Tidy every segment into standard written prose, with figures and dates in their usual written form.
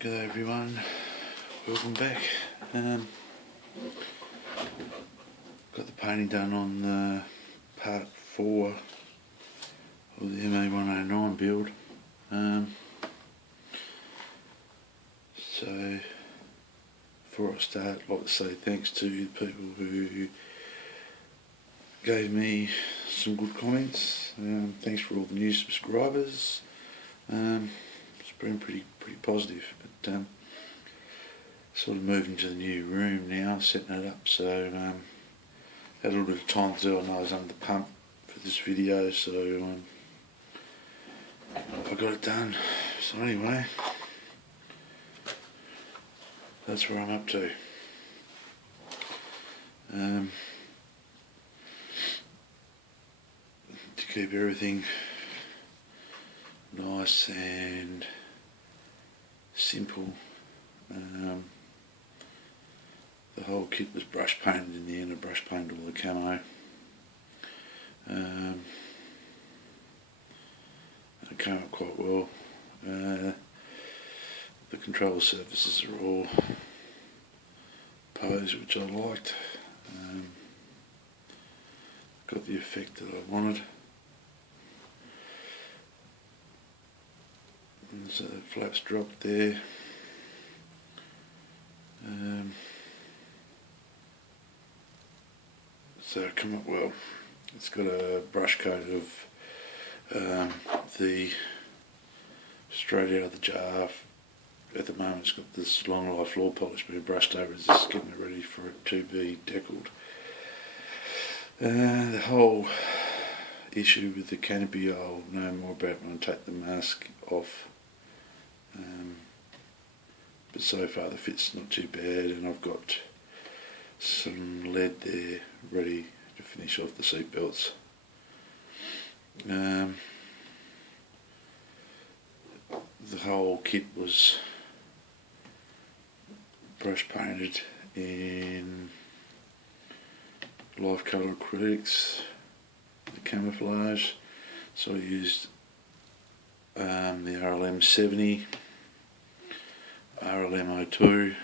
G'day everyone, welcome back. Got the painting done on part 4 of the MA109 build. So before I start, I'd like to say thanks to the people who gave me some good comments. Thanks for all the new subscribers. It's been pretty positive, but sort of moving to the new room now, setting it up, so had a little bit of time to do it. I was under the pump for this video, so I got it done. So anyway, that's where I'm up to. To keep everything nice and simple, the whole kit was brush painted in the end. I brush painted all the camo. It came up quite well. The control surfaces are all posed, which I liked. Got the effect that I wanted. And so the flaps dropped there. So it come up well. It's got a brush coat of the straight out of the jar. At the moment it's got this long life floor polish being brushed over, it's just getting it ready for it to be deckled. The whole issue with the canopy I'll know more about when I take the mask off. But so far the fit's not too bad, and I've got some lead there ready to finish off the seat belts. The whole kit was brush painted in live colour acrylics, the camouflage. So I used the RLM 70, RLM 02,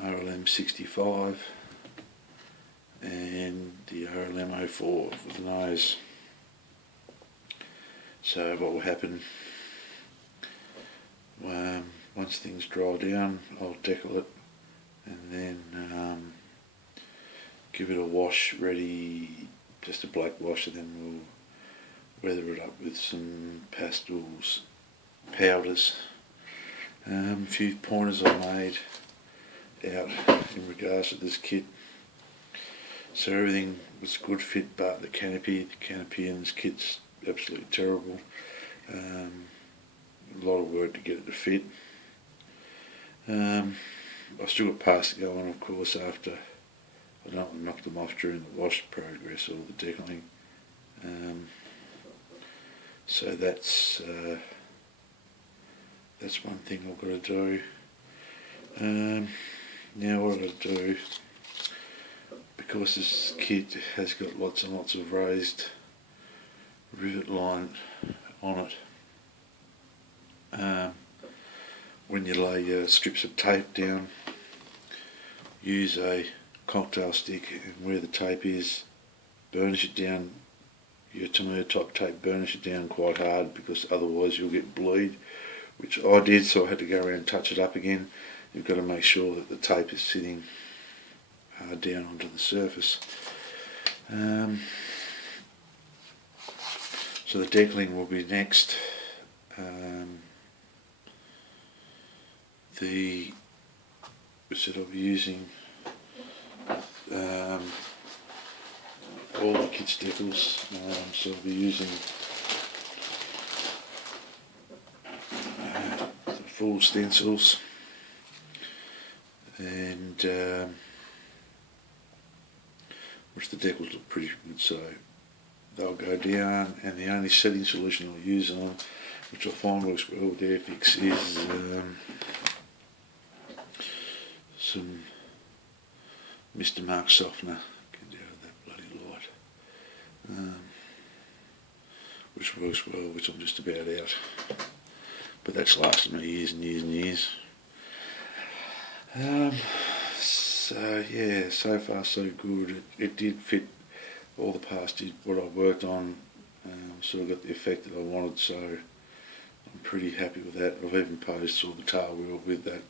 RLM 65 and the RLM 04 with the nose. So what will happen, once things dry down, I'll deckle it and then give it a wash ready, just a black wash, and then we'll weather it up with some pastels, powders. A few pointers I made out in regards to this kit. So everything was good fit, but the canopy in this kit's absolutely terrible. A lot of work to get it to fit. I still got parts to go on, of course, after I knocked them off during the wash progress or the deckling. So that's one thing I've got to do. Now what I've got to do, because this kit has got lots and lots of raised rivet line on it, when you lay your strips of tape down, use a cocktail stick and where the tape is, burnish it down, your Tamiya top tape, burnish it down quite hard, because otherwise you'll get bleed, which I did, so I had to go around and touch it up again. You've got to make sure that the tape is sitting down onto the surface. So the deckling will be next. I'll be using all the kit's decals, so I'll be using the full stencils, and which the decals look pretty good, so they'll go down. And the only setting solution I'll use on them, which I find works well with Airfix, is some Mr. Mark softener. Get out of that bloody light. Which works well, which I'm just about out. but that's lasted me years and years and years. So yeah, so far so good. It did fit all the parts, did what I worked on, sort of got the effect that I wanted, so I'm pretty happy with that. I've even posed all the tail wheel with that.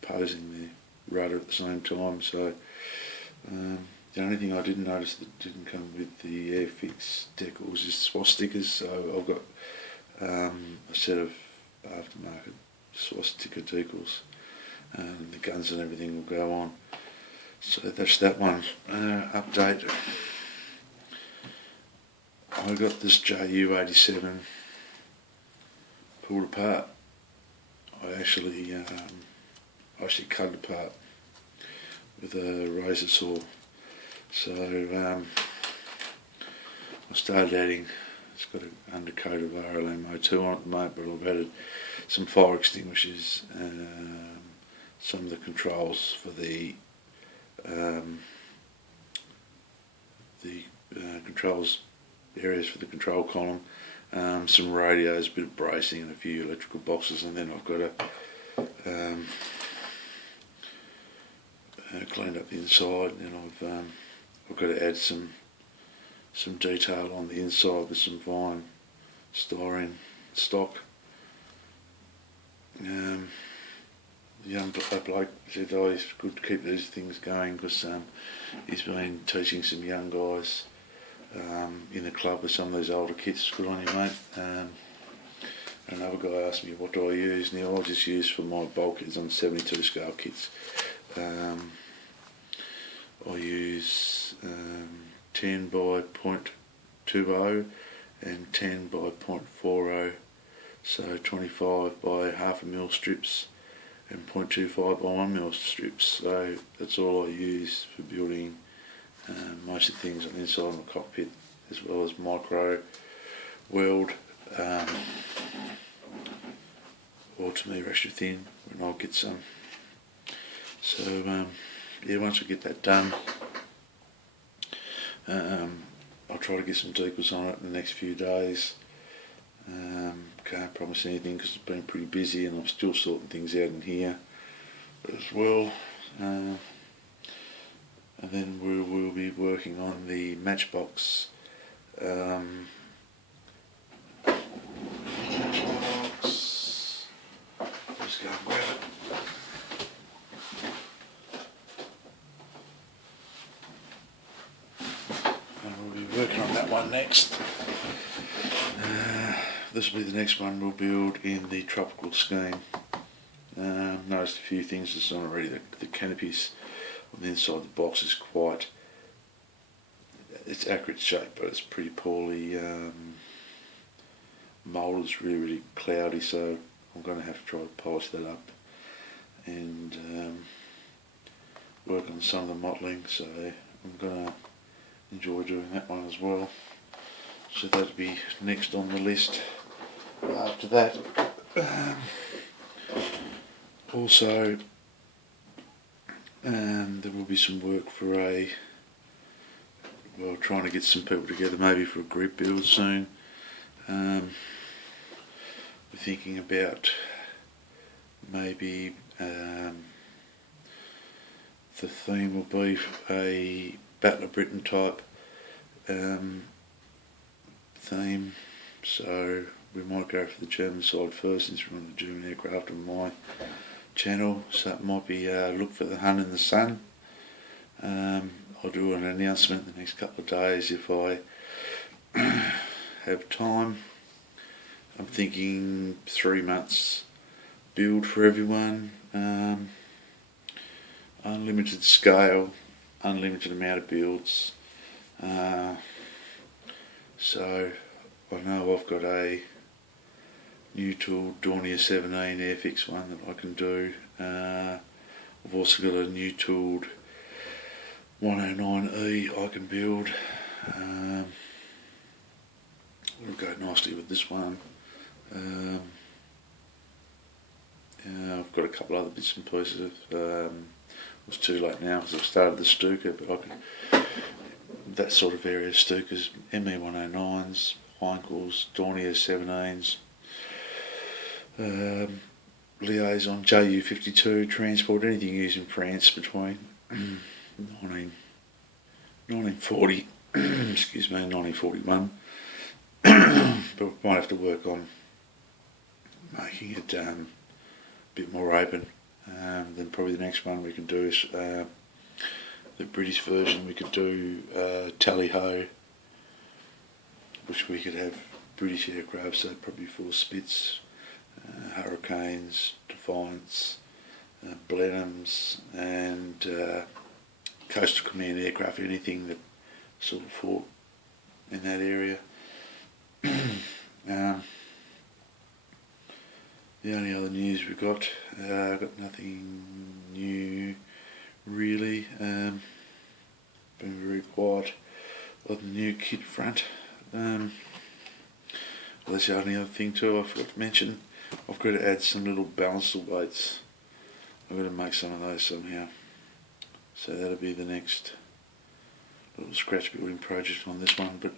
Posing the rudder at the same time, so the only thing I didn't notice that didn't come with the Airfix decals is swastikas, so I've got a set of aftermarket swastika decals, and the guns and everything will go on. So that's that one. Update. I got this JU-87 pulled apart. I actually cut it apart with a razor saw. So I started adding, it's got an undercoat of RLMO2 on it at the moment, but I've added some fire extinguishers, some of the controls for the controls areas for the control column, some radios, a bit of bracing and a few electrical boxes, and then I've got to clean up the inside, and I've got to add some detail on the inside with some fine styrene stock. The young bloke said, oh, it's good to keep these things going, because he's been teaching some young guys in the club with some of these older kits. Good on you, mate. Another guy asked me, what do I use? Now I just use for my bulkheads on 72 scale kits. I use 10 by 0.20 and 10 by 0.40, so 25 by half a mil strips and 0.25 by 1 mil strips. So that's all I use for building most of the things on the inside of my cockpit, as well as micro weld, or to me extra thin when I'll get some. So yeah, once I get that done, I'll try to get some decals on it in the next few days. Can't promise anything because it's been pretty busy, and I'm still sorting things out in here as well. And then we will be working on the matchbox. Just go and grab it. And we'll be working on that one next. This will be the next one we'll build in the tropical scheme. Noticed a few things that's on already. The canopies on the inside of the box is quite, it's accurate shape, but it's pretty poorly moulded. It's really cloudy, so I'm going to have to try to polish that up and work on some of the modelling, so I'm going to enjoy doing that one as well. So that'll be next on the list. After that, also there will be some work for trying to get some people together maybe for a group build soon. We're thinking about maybe the theme will be a Battle of Britain type theme, so we might go for the German side first, since we're on the German aircraft on my channel. So it might be look for the Hun in the Sun. I'll do an announcement in the next couple of days if I have time. I'm thinking 3 months build for everyone, unlimited scale, unlimited amount of builds. So I know I've got a new tool, Dornier 17 Airfix one that I can do. I've also got a new tooled 109E I can build. It'll go nicely with this one. I've got a couple other bits and pieces. It's too late now because I've started the Stuka, but that sort of area, Stukas, ME109s, Heinkels, Dornier 17s, Liaison, JU52, transport, anything used in France between 1940, excuse me, 1941. But we might have to work on making it a bit more open. Then probably the next one we can do is the British version. We could do Tally-Ho, which we could have British aircraft, so probably 4 Spits, Hurricanes, Defiance, Blenheims, and Coastal Command aircraft, anything that sort of fought in that area. The only other news we've got, I've got nothing new really. Been very quiet on the new kit front. Well, that's the only other thing too I forgot to mention. I've got to add some little balancer weights. I've got to make some of those somehow. So that'll be the next little scratch building project on this one. But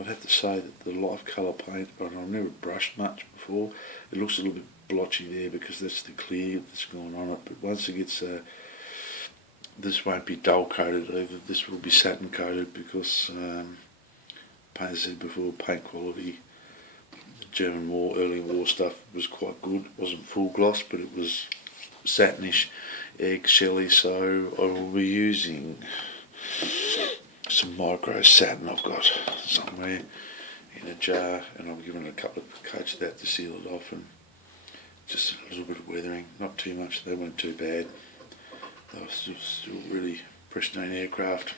I'd have to say that the light colour paint, I've never brushed much before. It looks a little bit blotchy there because that's the clear that's going on it. But once it gets, this won't be dull coated either. This will be satin coated because, as I said before, paint quality, the German war, early war stuff was quite good. It wasn't full gloss, but it was satinish, egg-shelly. So I will be using some micro satin I've got somewhere in a jar, and I'll give it a couple of coats of that to seal it off, and just a little bit of weathering, not too much. They weren't too bad. They were still really pristine aircraft.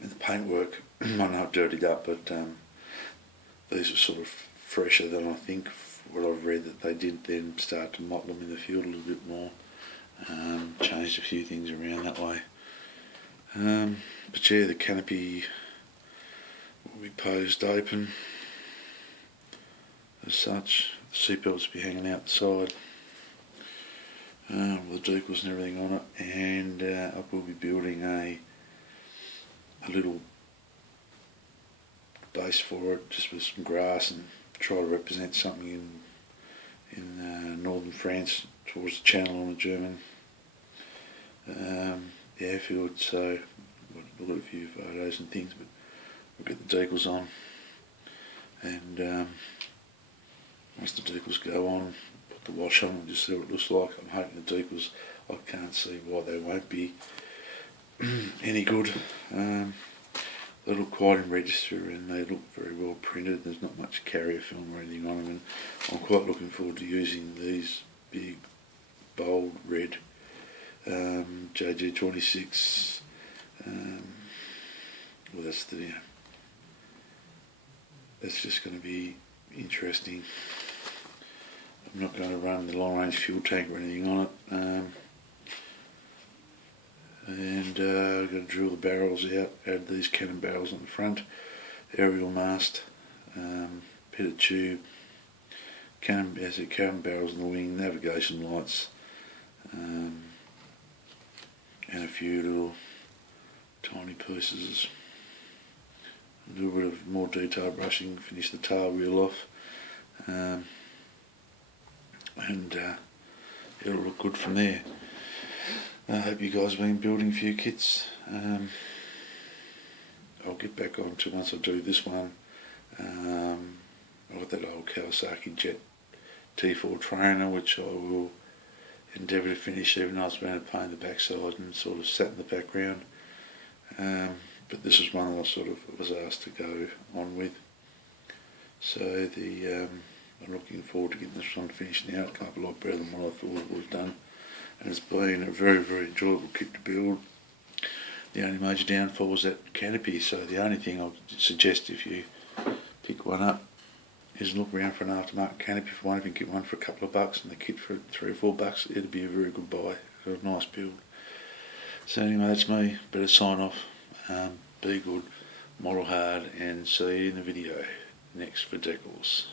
And the paintwork, I know I've dirtied up, but these are sort of fresher than I think what I've read that they did then start to mop them in the field a little bit more. Changed a few things around that way. But yeah, the canopy will be posed open as such. The seatbelts will be hanging out the side with the decals and everything on it, and I will be building a little base for it, just with some grass, and try to represent something in northern France towards the Channel on the German airfield. So we'll look at a few photos and things, but we'll get the decals on, and once the decals go on, put the wash on and just see what it looks like. I'm hoping the decals, I can't see why they won't be any good. They look quite in register and they look very well printed. There's not much carrier film or anything on them, and I'm quite looking forward to using these big, bold red JG26. Well, that's just going to be interesting. I'm not going to run the long range fuel tank or anything on it, and I'm going to drill the barrels out, add these cannon barrels on the front, aerial mast, pitted tube, cannon barrels on the wing, navigation lights, and a few little tiny pieces. A little bit of more detail brushing, finish the tail wheel off, and it'll look good from there. I hope you guys have been building a few kits. I'll get back on to once I do this one. I've got that old Kawasaki Jet T4 trainer, which I will endeavour to finish, even though it's been a pain in the backside and sort of sat in the background. But this is one that I sort of was asked to go on with. So I'm looking forward to getting this one finished now. It can't be a lot better than what I thought it would have done. And it's been a very, very enjoyable kit to build. The only major downfall was that canopy, so the only thing I would suggest if you pick one up is look around for an aftermarket canopy for one. If you can get one for a couple of bucks and the kit for $3 or $4, it'd be a very good buy. It's a nice build. So anyway, that's me. Better sign off. Be good, model hard, and see you in the video next for decals.